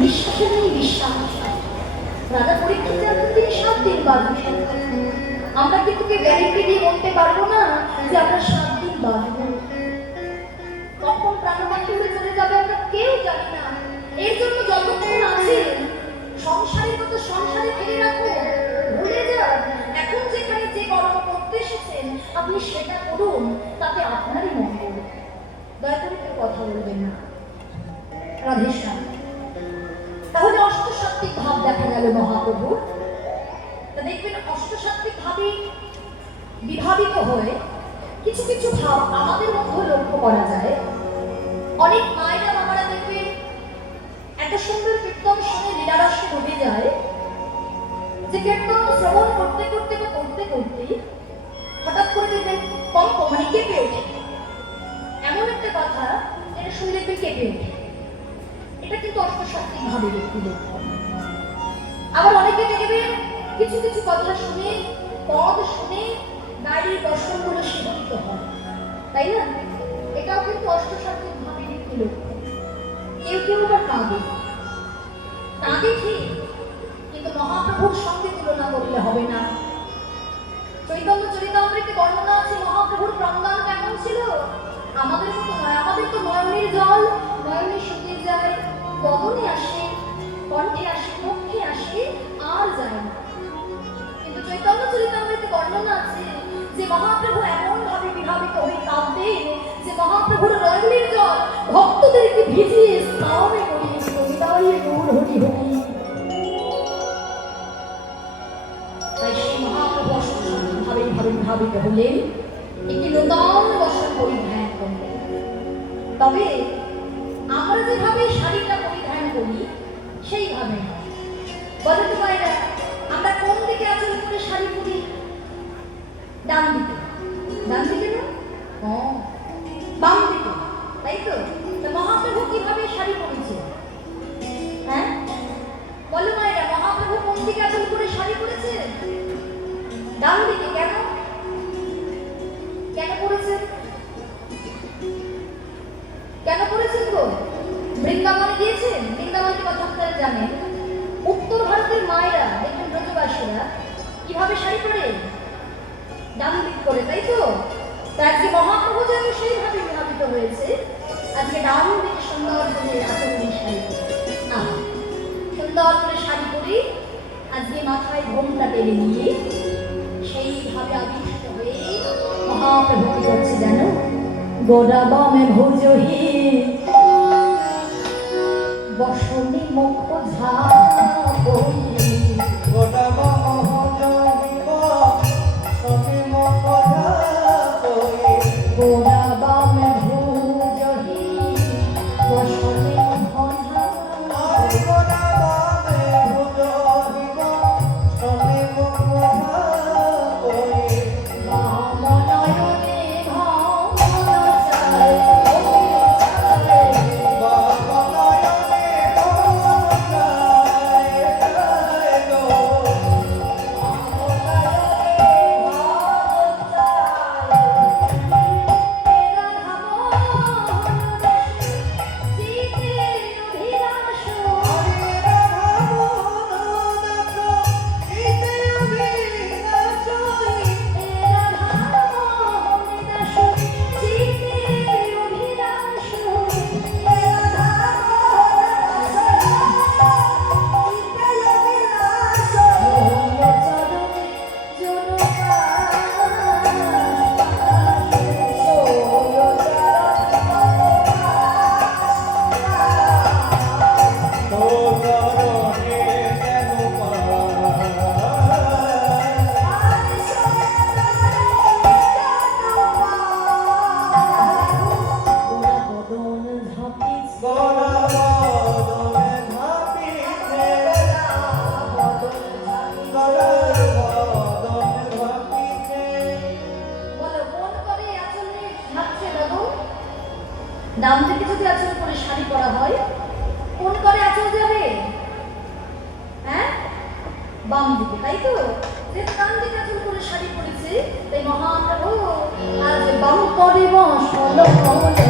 নিঃশ্বাসে নেই বিশ্বাস। রাজা পরীক্ষিত জানতেন তিনি 7 দিন বাঁচবেন। আমরা কিন্তু গ্যারেন্টি দিয়ে বলতে পারবো না যে আমরা 7 দিন বাঁচবো। কখন প্রাণবায়ু হয়ে চলে যাবে আমরা কেউ জানি না। এর জন্য যতক্ষণ আছে সংসারের মতো সংসারে ফেলে রাখো, ভুলে যান এখন যেখানে যে কর্ম করতে এসেছেন আপনি সেটা করুন, তাতে আপনারই মঙ্গল। দয়া করে কেউ কথা বলবেন না। রাধেশ্যাম। তাহলে অষ্টসাত্ত্বিক ভাব দেখা গেল মহাপ্রভুর। তা দেখবেন অষ্টসাত্ত্বিক ভাবে বিভাবিত হয়ে কিছু কিছু ভাব আমাদের মধ্যে লক্ষ্য করা যায়। অনেক মায়েরা বাবারা দেখবেন এত সুন্দর কীর্তন শুনে লীলারসে ডুবে যায় যে কীর্তন শ্রবণ করতে করতে বা করতে করতে হঠাৎ করে দেখবেন কম্প মানে কেঁপে ওঠে। এমন একটা কথা যেটা শুনে দেখবেন কেঁপে ওঠে। এটা কিন্তু অষ্টসাত্ত্বিক ভাবে ব্যক্তি লক্ষণ। আবার অনেকে দেখবেন কিছু কিছু কথা শুনে পদ শুনে নারীর দর্শনগুলো সেবনিত হয়, তাই না? এটাও কিন্তু অষ্টসাত্ত্বিক ভাবে ব্যক্তি লক্ষণ। কেউ কেউ আবার কাঁদে ঠিক, কিন্তু মহাপ্রভুর সঙ্গে তুলনা করলে হবে না। চৈতন্য চরিতামৃতে বর্ণনা আছে মহাপ্রভুর প্রাণদান কেমন ছিল। আমাদের মতো নয়, আমাদের তো নয়নের জল নয়নে শুকিয়ে যায়, বদনে আসে, কণ্ঠে আসে, মুখে আসে, আর যায় না। কিন্তু চৈতন্য চরিতামৃতে বর্ণনা আছে যে মহাপ্রভু এমন ভাবে বিভাবিত হয়ে কাঁদতেন যে মহাপ্রভুর নয়নের জল ভক্তদেরকে ভিজিয়ে স্নানে করিয়েছিল। বিদায়ে গৌর হরি হরি। তাই সেই মহাপ্রভু অষ্টসাত্ত্বিক ভাবে বিভাবিত হলেন, একটি নূতন বস্ত্র পরিধান করলেন। তবে আমরা যেভাবে শাড়িটা পরিধান করি সেইভাবে বলে তো ভাইরা, আমরা কোন দিকে আচরণ করে শাড়ি পরি? ডান দিকে। ডান দিকে না, বাম দিকে, তাই তো? মহাপ্রভু কিভাবে শাড়ি পরেছে? হ্যাঁ বলো মায়েরা, মহাপ্রভু কোন দিকে আচরণ করে শাড়ি পরেছে? ডান দিকে। কেন কেন পরেছেন? কেন করেছেন গো? বৃন্দাবনে গিয়েছেন? বৃন্দাবনের কথা আপনারা জানেন। উত্তর ভারতের মায়েরা দেখবেন ব্রজবাসীরা কিভাবে শাড়ি পরে? ডান দিক করে, তাই তো? আজকে মহাপ্রভু যেন সেইভাবে বিভাবিত হয়েছে, আজকে ডান দিকে সুন্দর করে আচরণে শাড়ি পরে, সুন্দর করে শাড়ি পরে আজকে মাথায় ঘোমটা টেনে নিয়ে সেইভাবে আবিষ্ট হয়ে মহাপ্রভু কি করছে জানো? গোড়া বামে ভুজহি বসনি মুখ ঝাপই, গোড়া বাম ভুজহি বসনি মুখ ঝাপই, গোড়া বামে ভুজহি বসনি মুখ ঝাপই, গোড়া বামে ভুজহি বসনি মুখ ঝাপই, বাম নয়নে ডান দিকে যদি আঁচল করে শাড়ি পরা হয় কোন করে আঁচল যাবে? হ্যাঁ বাম দিকে, তাই তো? যে ডান দিকে আঁচল করে শাড়ি পরেছে তাই মহাপ্রভু আজ বাম করে বসল হলে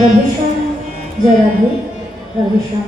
রাধেশ্যাম, জয় রাধে, রাধেশ্যাম।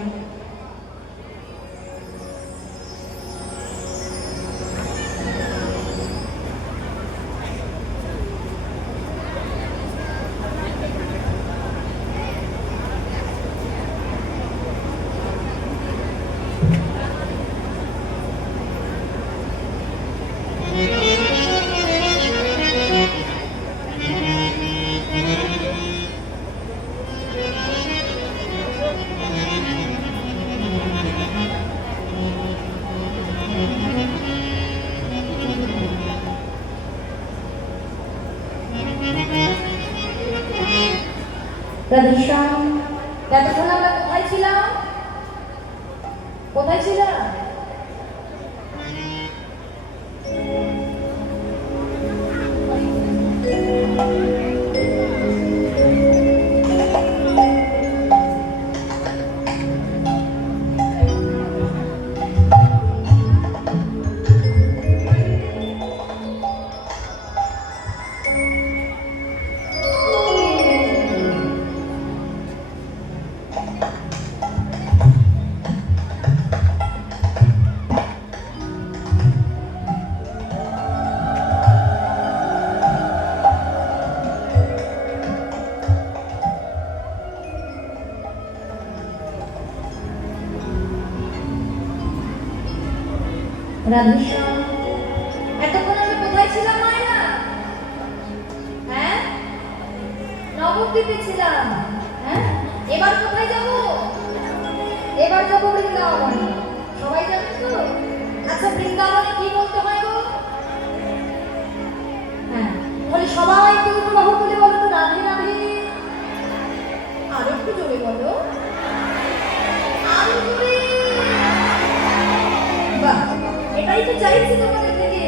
রাধেশ্যাম, এতক্ষণ আমরা কোথায় ছিলাম? কোথায় ছিলাম? রাধেশ্যাম, এতক্ষণ আমি কোথায় ছিলাম মায়েরা? হ্যাঁ, নবদ্বীপে ছিলাম। হ্যাঁ, এবার কোথায় যাব? এবার যাবো বৃন্দাবনে। সবাই যাবে তো? আচ্ছা, বৃন্দাবনে কি বলতে হয় গো? হ্যাঁ, বলে সবাই কেউ বাহু তুলে বলো তো রাধে রাধে। আর একটু জোরে বলো, আরো জোরে। বাহ, এটাই তো চাইছি তোমাদের থেকে।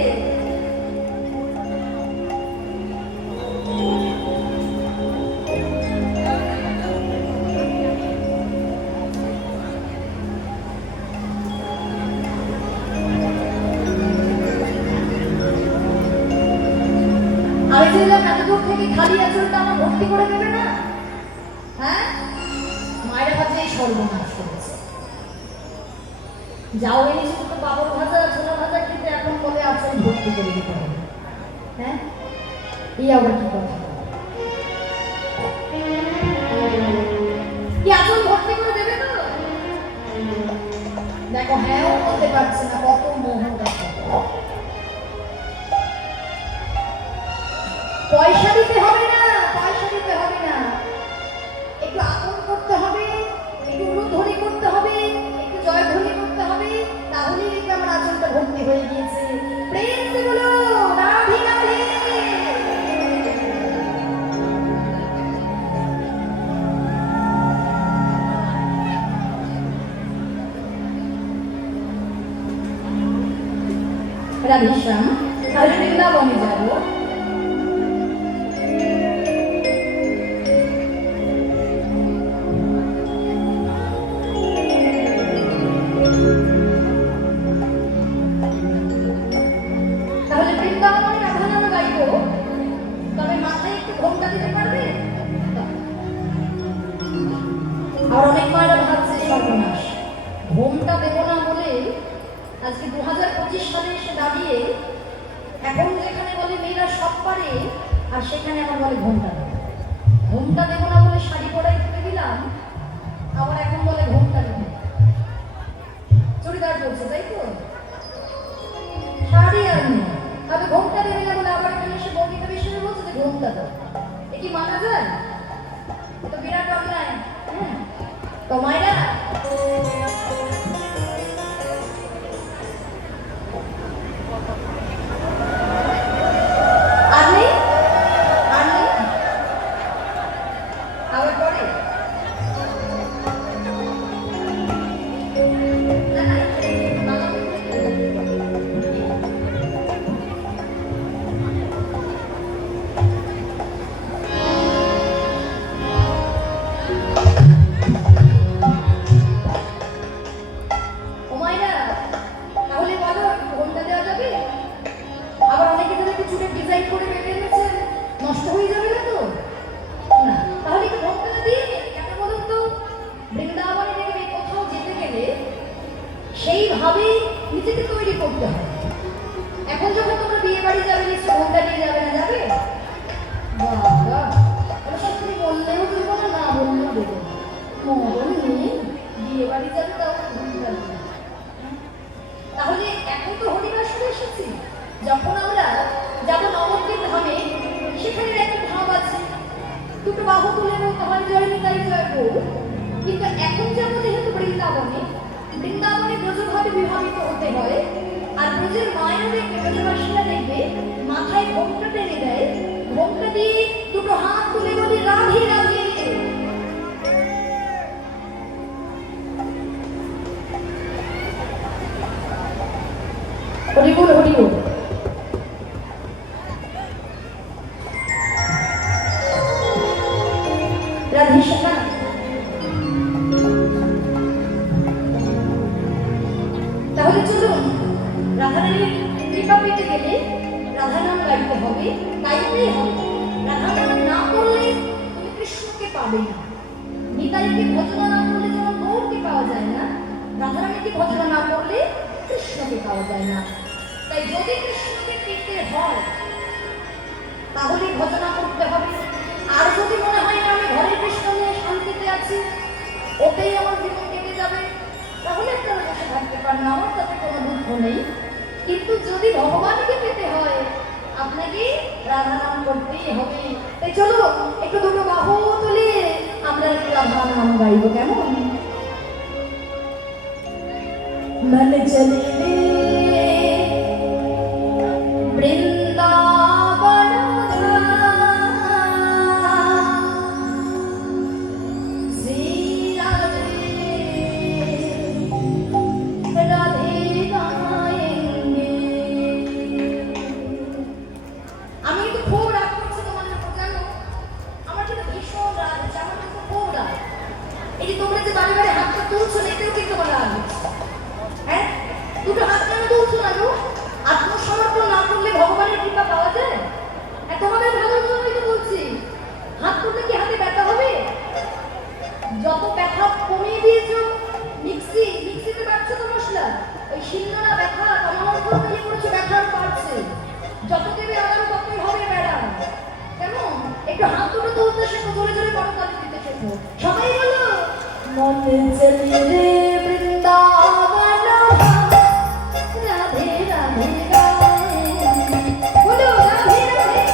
আমি বললাম এত দূর থেকে খালি আঁচলটা আমার ভর্তি করে দেবে না? হ্যাঁ, মায়ের ভাবছে এই সর্বনাশ করেছে। যাও এনেছি তো পাপড় ভাজা ছোলা ভাজা খেতে, এখন বলে আঁচল ভর্তি করে দিতে হবে। হ্যাঁ, এই আবার কি কথা? কি আঁচল ভর্তি করে দেবে তো? দেখো, হ্যাঁও বলতে পারছে না, কত মোহ। দেখো, পয়সা দিতে হবে না, পয়সা দিতে হবে না, একটু আপন করতে হবে, একটু উলুধ্বনি করতে হবে, একটু জয়ধ্বনি করতে হবে, তাহলেই দেখবে আমার আঁচলটা ভর্তি হয়ে গিয়েছে। প্রেম সে বলো রাধে রাধে। রাধেশ্যাম, তাহলে বৃন্দাবনে যাবো। তাহলে বৃন্দাবনে রাধা নাম গাইবো, তবে মাথায় একটু ঘোমটা দিতে পারবে? আর অনেক মায়েরা ভাবছে সর্বনাশ, ঘোমটা দেবো না বলে আজকে 2025 সালে এসে দাঁড়িয়ে এখন যেখানে বলে মেয়েরা সব পারে, আর সেখানে আমার বলে ঘোমটা দেবো। ঘোমটা দেবো না বলে শাড়ি পরাই তুলে দিলাম, আবার এখন বলে ঘোমটা দেবো। চুড়িদার পরছে, তাই তো? শাড়ি আর নেই, তবে ঘোমটা দেবে না বলে আবার এখানে এসে বর্ণিতা বিষয়ে বলছে যে ঘোমটা দাও। এ কি মানা যায়? তো বিরাট অন্যায়। হ্যাঁ, তো মায়েরা আর নেই, আর নেই, আবার পরে সেইভাবেই নিজেকে তৈরি করতে হবে। এখন যখন তোমরা বিয়ে বাড়ি যাবে, নিশ্চয় ঘোমটা নিয়ে যাবে না? যাবে? বাবা, ওরা সব তুমি বললেও দেবো না, না বললেও দেবো না। মরণ নেই, বিয়ে বাড়ি যাবে তাও ঘোমটা দেবে। তাহলে এখন তো হরিবাসরে এসেছি, যখন আমরা যাবো নবদ্বীপ ধামে, সেখানে একটা ধাম আছে, দুটো বাহু তুলে বলতে হয় জয় নিতাই জয় বউ। কিন্তু এখন যাবো যেহেতু বৃন্দাবনে, বৃন্দাবনে ব্রজভাবে বিভাবিত হতে হয়। আর ব্রজের মায়েরা দেখবে, ব্রজবাসীরা দেখবে মাথায় ঘোমটা টেনে দেয়, ঘোমটা দিয়ে দুটো হাত তুলে বলি রাধে রাধে। Horrible horrible. রাধেশ্যাম, তাহলে চলুন, রাধারানীর কৃপা পেতে গেলে রাধা নাম গাইতে হবে, গাইতেই হবে। রাধা নাম না করলে তুমি কৃষ্ণকে পাবে না। নিতাইকে ভজনা না করলে যেমন গৌরকে পাওয়া যায় না, রাধারানীকে ভজনা না করলে কৃষ্ণকে পাওয়া যায় না। তাই যদি কৃষ্ণকে পেতে হয় তাহলে ভজনা করতে হবে। আর যদি মনে হয় না আমি ঘরে কৃষ্ণ নিয়ে শান্তিতে আছি, ওতেই আমার জীবন কেটে যাবে, তাহলে আপনারা বসে থাকতে পারেন, আমার তাতে কোনো দুঃখ নেই। কিন্তু যদি ভগবানকে পেতে হয় আপনাকে রাধা নাম করতেই হবে। তাই চলো একটু দুটো বাহু তুলে আমরা একটু রাধা নাম গাইব, কেমন? मन चले रे वृंदावन श्री राधे राधे गाएंगे। আমি কিন্তু খুব রাগ করছি তোমাদের উপর, জানো? আমার কিন্তু ভীষণ রাগ হচ্ছে, আমার কিন্তু খুব রাগ। এই যে তোমরা যে বারে বারে হাতটা তুলছো না, এতেও কিন্তু আমার রাগ হচ্ছে। হ্যাঁ, দুটো হাত কেন তুলছো না গো? আত্মসমর্পণ না করলে ভগবানের কৃপা পাওয়া যায়? হ্যাঁ, তোমাদের ভালোর জন্যই তো বলছি। হাত তুললে কি হাতে ব্যথা হবে? যত ব্যথা কমিয়ে দিয়েছো, মিক্সিতে বাড়ছো তো মশলা, ওই শিলনোড়া ব্যথা কমানোর জন্য ইয়ে করেছো, ব্যথা বাড়ছে। যত দেবে আরাম ততই হবে ব্যারাম, কেমন? একটু হাত দুটো তুলতে শেখো, জোরে জোরে করতালি দিতে শেখো। সবাই বলো মনে চলে রে বৃন্দাবন রাধে রাধে গায়ে। বলো রাধে রাধে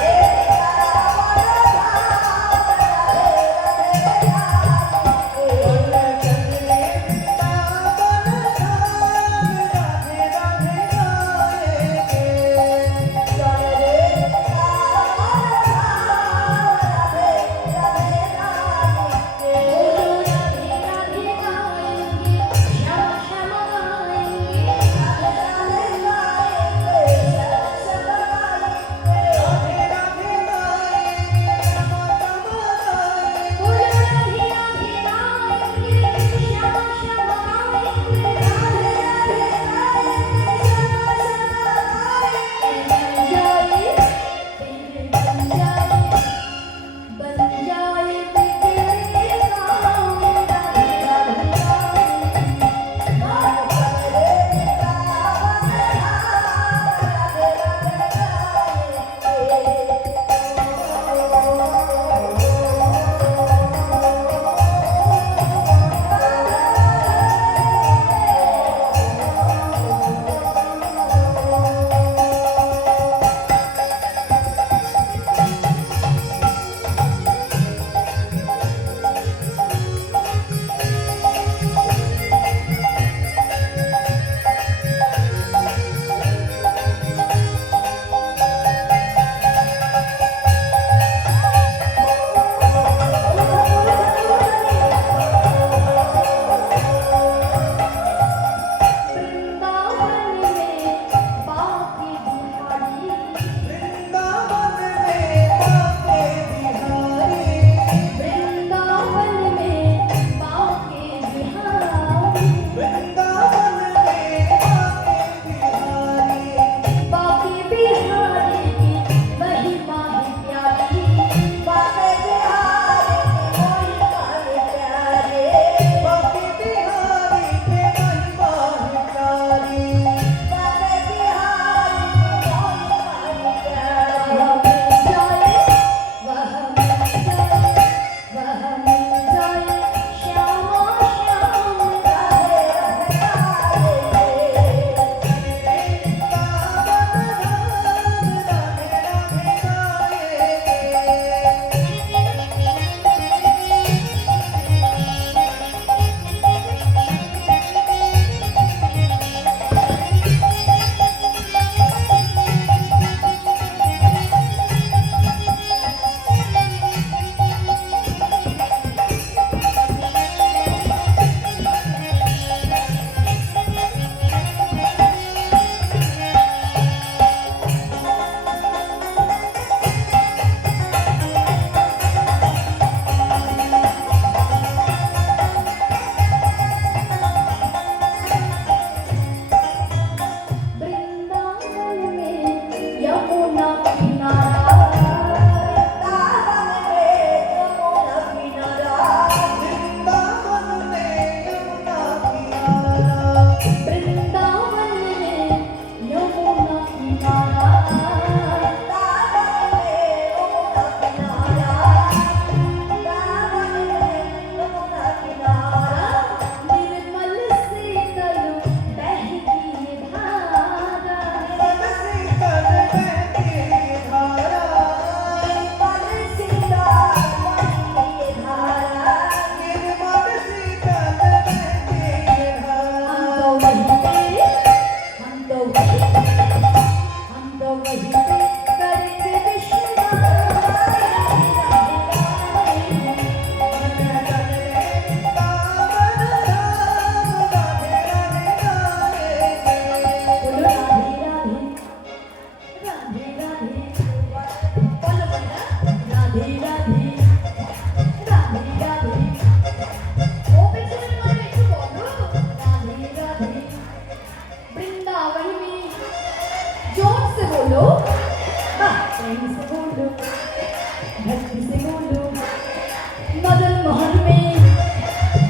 मदन मोहन में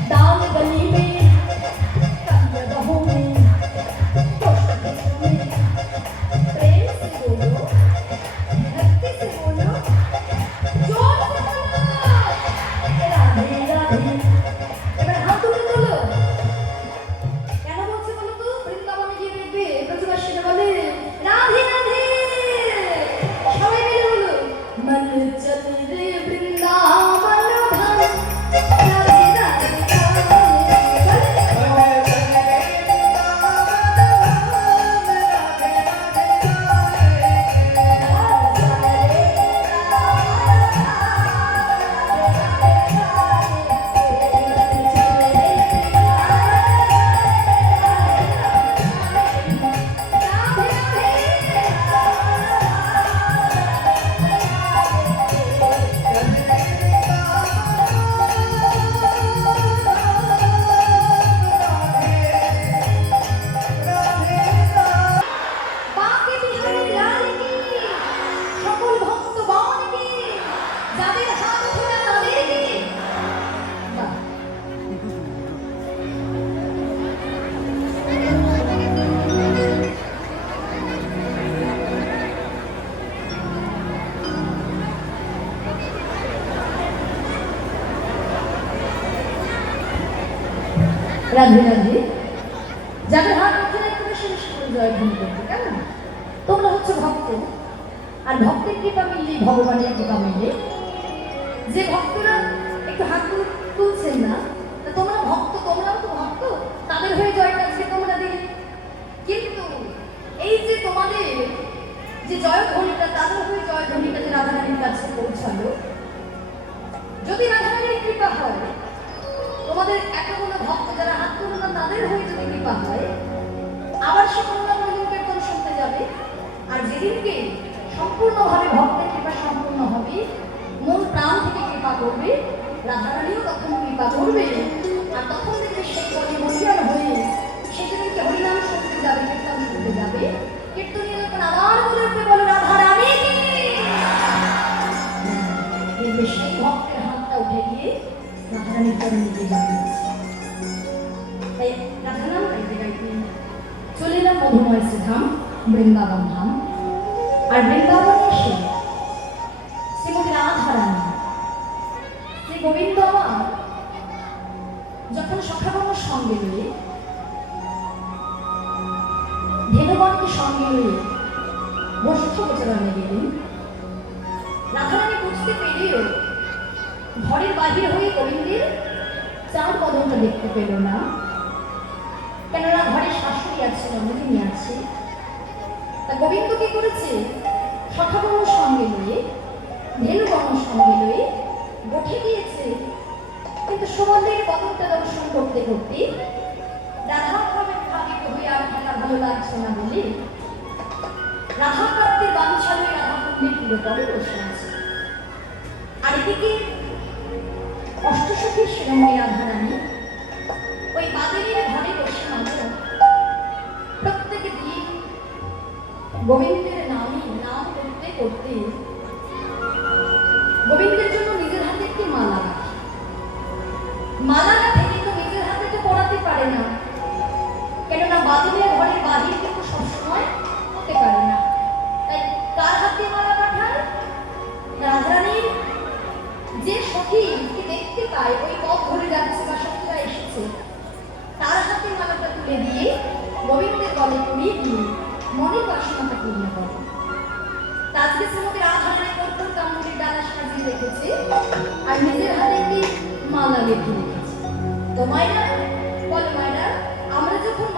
दाम गली में कन्यादहों में प्रेम से बोलो भक्ति से बोलो जोर से बोलो राधे राधे এবার হাত তুলে তোলো কেন বলছে বলো তো বৃন্দাবনে গিয়ে দেখবে ব্রজবাসীরা বলে রাধে রাধে সবাই মিলে বলো मन चल रे वृंदावन धाम राधे राधे बाके बिहारी लाल की সকল ভক্তগণ কি যাদের হাত ধরে তাদের কি বাহ রাধে রাধে যাদের হাত ধরে একটু বেশি বেশি করে জয়ধ্বনি করতে কেমন তোমরা হচ্ছে ভক্ত আর ভক্তের কৃপা মিললে ভগবানের কৃপা মিললে যে ভক্তরা একটু হাত তুলছেন না তা তোমরা ভক্ত তোমরাও তো ভক্ত তাদের হয়ে জয়টা আজকে তোমরা দিলে কিন্তু এই যে তোমাদের যে জয়ধ্বনিটা তাদের হয়ে জয়ধ্বনিটা যে রাধারানীর কাছে পৌঁছালো যদি রাধারানীর কৃপা হয় তোমাদের এতগুলো ভক্ত যারা হাত তুলো না তাদের হয়ে যদি কৃপা হয় আবার সে করুণাময় কীর্তন শুনতে যাবে আর যেদিনকে সম্পূর্ণভাবে ভক্তের কৃপা সম্পূর্ণ হবে মন প্রাণ থেকে কৃপা করবে রাধারানীও তখন কৃপা করবে আর তখন দেখবে সেই বলে মন্দির হয়ে সে যেদিনকে হরিনাম শুনতে যাবে কীর্তন শুনতে যাবে কীর্তনীয় যখন আবার বলে উঠবে বলো রাধারানী দেখবে সেই ভক্তের হাতটা উঠে গিয়ে রাধারানীর চরণে নিয়ে যাবে তাই রাধানাম গাইতে গাইতে চলে এলাম মধুময় ধাম বৃন্দাবন ধাম আর বৃন্দাবনে এসে শ্রীমতী রাধারানী শ্রী গোবিন্দ আমার যখন সখাগণের সঙ্গে রয়ে ধেনুগণকে সঙ্গে রয়ে বসিষ্ঠ গোচরণে গেলেন রাধারানী বুঝতে পেরেও ঘরের বাহির হয়ে গোবিন্দের চাঁদ কদমটা দেখতে পেল না কেননা ঘরে শাশুড়ি আছে নন্দিনী আছে তা গোবিন্দ কি করেছে সখাগণ সঙ্গে নিয়ে ধেনুগণ সঙ্গে নিয়ে বসে গিয়েছে কিন্তু সুমন্দির কদমটা দর্শন করতে করতে রাধাভাবে ভাবিত হয়ে আর থাকা ভালো লাগছে না বলে রাধা প্রাপ্তির বাঞ্ছালে রাধা কুণ্ডের তীরে পরে বসে আছে আর এদিকে অষ্টসখীর শিরোমণি রাধারানী ওই বাদেরীর ঘরে বসে মাত্র প্রত্যেক দিন গোবিন্দের নাম করতে করতে গোবিন্দের জন্য নিজের হাতে একটি মালা রাখে মালা রাখে কিন্তু নিজের হাতে তো পড়াতে পারে না কেননা বাদেরীর ঘরের বাহির কিন্তু সবসময় হতে পারে না তাই কার হাতে মালা পাঠায় রাধারানীর যে সখী দেখতে পায় ওই পথ ধরে যাচ্ছে বা সখীরা এসেছে তার হাতে মালাটা তুলে দিয়ে গোবিন্দের গলে পরিয়ে দিয়ে মনের বাসনাটা পূর্ণ করে আজকে শ্রীমতী রাধারানী কঠোর কামড়ের ডালা সাজিয়ে রেখেছে আর নিজের হাতে একটি মালা রেখে রেখেছে তো মায়েরা বলো মায়েরা আমরা যখন